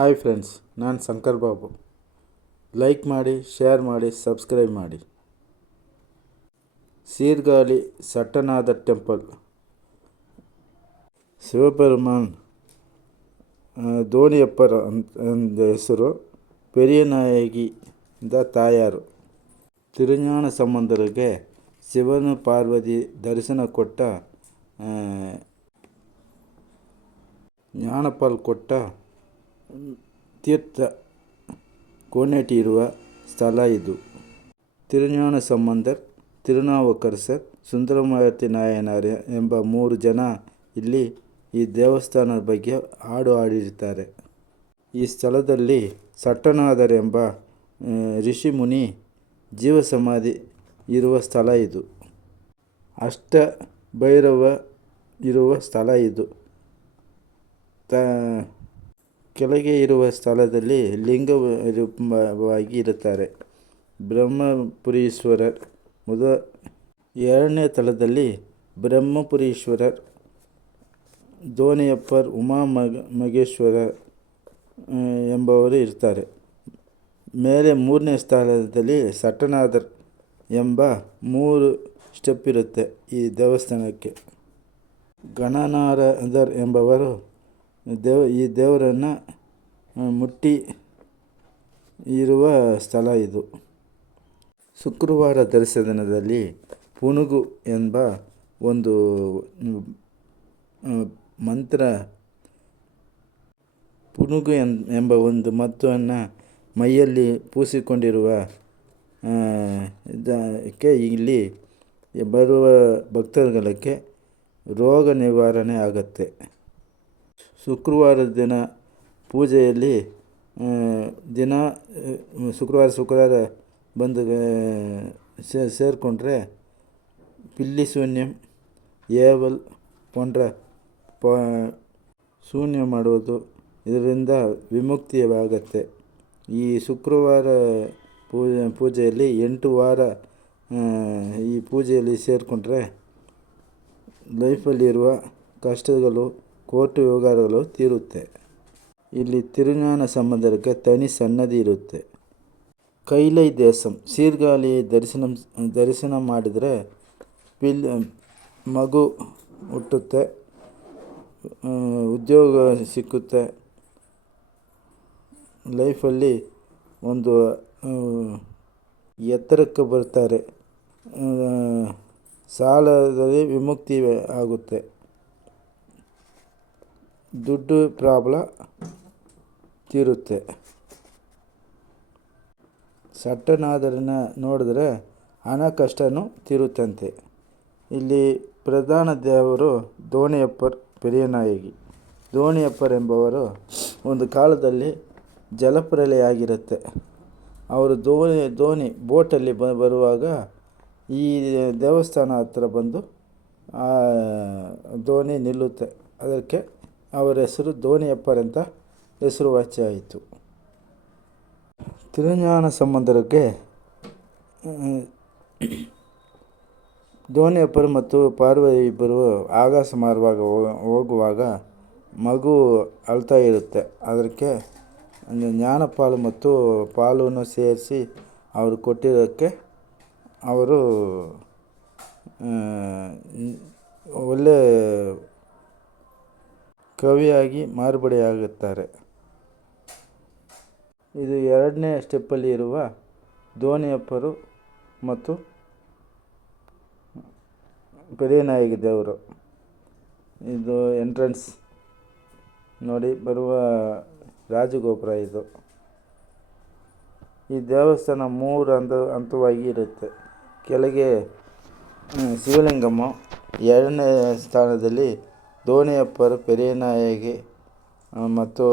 Hi friends, ನಾನು Shankar Babu. Like ಮಾಡಿ, share ಮಾಡಿ, ಸಬ್ಸ್ಕ್ರೈಬ್ ಮಾಡಿ. ಸೀರ್ಗಾಳಿ ಸಟ್ಟನಾದ ಟೆಂಪಲ್. ಶಿವಪೆರುಮಾನ್ ದೋಣಿಯಪ್ಪರ್ ಎಂದ ಹೆಸರು. ಪೆರಿಯನಾಯಗಿಯಿಂದ ತಾಯಾರು. ತಿರುஞான ಸಂಬಂಧರಿಗೆ ಶಿವನು ಪಾರ್ವತಿ ದರ್ಶನ ಕೊಟ್ಟ ஞானಪಾಲ್ ಕೊಟ್ಟ ತೀರ್ಥ ಕೋನೇಟಿ ಇರುವ ಸ್ಥಳ ಇದು. ತಿರುஞான ಸಂಬಂಧರ್, ತಿರುನಾವುಕ್ಕರಸರ್, ಸುಂದರಮೂರ್ತಿ ನಾಯನಾರ್ ಎಂಬ 3 ಜನ ಇಲ್ಲಿ ಈ ದೇವಸ್ಥಾನದ ಬಗ್ಗೆ ಹಾಡು ಹಾಡಿರುತ್ತಾರೆ. ಈ ಸ್ಥಳದಲ್ಲಿ ಸಟ್ಟನಾದರ್ ಎಂಬ ಋಷಿ ಮುನಿ ಜೀವಸಮಾಧಿ ಇರುವ ಸ್ಥಳ ಇದು. ಅಷ್ಟ ಭೈರವ ಇರುವ ಸ್ಥಳ ಇದು. ಕೆಳಗೆ ಇರುವ ಸ್ಥಳದಲ್ಲಿ ಲಿಂಗ ರೂಪವಾಗಿ ಇರುತ್ತಾರೆ. ಬ್ರಹ್ಮಪುರೀಶ್ವರರ್. ಎರಡನೇ ತಳದಲ್ಲಿ ಬ್ರಹ್ಮಪುರೀಶ್ವರರ್, ದೋಣಿಯಪ್ಪರ್, ಉಮಾ ಮಹೇಶ್ವರರ್ ಎಂಬವರು ಇರ್ತಾರೆ. ಮೇಲೆ 3ನೇ ಸ್ಥಳದಲ್ಲಿ ಸಟ್ಟನಾದರ್ ಎಂಬ 3 ಸ್ಟೆಪ್ ಇರುತ್ತೆ ಈ ದೇವಸ್ಥಾನಕ್ಕೆ. ಗಣನಾರದರ್ ಎಂಬವರು ಈ ದೇವರನ್ನು ಮುಟ್ಟಿ ಇರುವ ಸ್ಥಳ ಇದು. ಶುಕ್ರವಾರ ದರ್ಶನದಲ್ಲಿ ಪುನುಗು ಎಂಬ ಒಂದು ಮಂತ್ರ, ಪುನುಗು ಎಂಬ ಒಂದು ಮತ್ತನ್ನು ಮೈಯಲ್ಲಿ ಪೂಸಿಕೊಂಡಿರುವ ಇದಕ್ಕೆ ಇಲ್ಲಿ ಬರುವ ಭಕ್ತರುಗಳಿಗೆ ರೋಗ ನಿವಾರಣೆ ಆಗುತ್ತೆ. ಶುಕ್ರವಾರದ ದಿನ ಪೂಜೆಯಲ್ಲಿ ದಿನ ಶುಕ್ರವಾರ ಬಂದು ಸೇರಿಕೊಂಡ್ರೆ ಪಿಲ್ಲಿ ಶೂನ್ಯಂ, ಏವಲ್ ಪೊಂಡ್ರ ಶೂನ್ಯ ಮಾಡುವುದು, ಇದರಿಂದ ವಿಮುಕ್ತಿಯಾಗತ್ತೆ. ಈ ಶುಕ್ರವಾರ ಪೂಜೆಯಲ್ಲಿ 8 ವಾರ ಈ ಪೂಜೆಯಲ್ಲಿ ಸೇರಿಕೊಂಡ್ರೆ ಲೈಫಲ್ಲಿರುವ ಕಷ್ಟಗಳು, ಕೋರ್ಟು ವ್ಯವಹಾರಗಳು ತೀರುತ್ತೆ. ಇಲ್ಲಿ ತಿರುஞான ಸಂಬಂಧಕ್ಕೆ ತನಿ ಸನ್ನದಿ ಇರುತ್ತೆ. ಕೈಲೈ ದೇಶಂ. ಸೀರ್ಗಾಳಿ ದರ್ಶನ ಮಾಡಿದರೆ ಮಗು ಹುಟ್ಟುತ್ತೆ, ಉದ್ಯೋಗ ಸಿಕ್ಕುತ್ತೆ, ಲೈಫಲ್ಲಿ ಒಂದು ಎತ್ತರಕ್ಕೆ ಬರ್ತಾರೆ, ಸಾಲದಲ್ಲಿ ವಿಮುಕ್ತಿ ಆಗುತ್ತೆ, ದುಡ್ಡು ಪ್ರಾಬ್ಲಮ್ ತೀರುತ್ತೆ. ಸಟ್ಟನಾದರನ್ನ ನೋಡಿದ್ರೆ ಹಣ ಕಷ್ಟನೂ ತೀರುತ್ತಂತೆ. ಇಲ್ಲಿ ಪ್ರಧಾನ ದೇವರು ದೋಣಿಯಪ್ಪರ್ ಪೆರಿಯನಾಯಗಿ. ದೋಣಿಯಪ್ಪರ್ ಎಂಬವರು ಒಂದು ಕಾಲದಲ್ಲಿ ಜಲಪ್ರಳಯ ಆಗಿರುತ್ತೆ. ಅವರು ದೋಣಿ ಬೋಟಲ್ಲಿ ಬರುವಾಗ ಈ ದೇವಸ್ಥಾನ ಹತ್ರ ಬಂದು ಆ ದೋಣಿ ನಿಲ್ಲುತ್ತೆ. ಅದಕ್ಕೆ ಅವರ ಹೆಸರು ದೋಣಿಯಪ್ಪರ್ ಅಂತ ಹೆಸರುವಾಸಿ ಆಯಿತು. ತಿರುஞான ಸಂಬಂಧರಿಗೆ ದೋಣಿಯಪ್ಪರ್ ಮತ್ತು ಪಾರ್ವತಿ ಇಬ್ಬರು ಆಕಾಶ ಮಾರ್ಗವಾಗಿ ಹೋಗುವಾಗ ಮಗು ಅಳ್ತಾ ಇರುತ್ತೆ. ಅದಕ್ಕೆ ஞானಪಾಲ್ ಮತ್ತು ಪಾಲನ್ನು ಸೇರಿಸಿ ಅವರು ಕೊಟ್ಟಿರೋಕ್ಕೆ ಅವರು ಒಳ್ಳೆ ಕವಿಯಾಗಿ ಮಾರ್ಪಡಿಯಾಗುತ್ತಾರೆ. ಇದು 2ನೇ ಸ್ಟೆಪ್ಪಲ್ಲಿ ಇರುವ ದೋಣಿಯಪ್ಪರು ಮತ್ತು ಪೆರಿಯನಾಯಗಿ ದೇವರು. ಇದು ಎಂಟ್ರೆನ್ಸ್ ನೋಡಿ ಬರುವ ರಾಜಗೋಪುರ ಇದು. ಈ ದೇವಸ್ಥಾನ 3 ಹಂತವಾಗಿ ಇರುತ್ತೆ. ಕೆಳಗೆ ಶಿವಲಿಂಗಮ್ಮ, 2ನೇ ಸ್ಥಾನದಲ್ಲಿ ದೋಣಿಯಪ್ಪರ್, ಪೆರಿಯನಾಯಗಿ ಮತ್ತು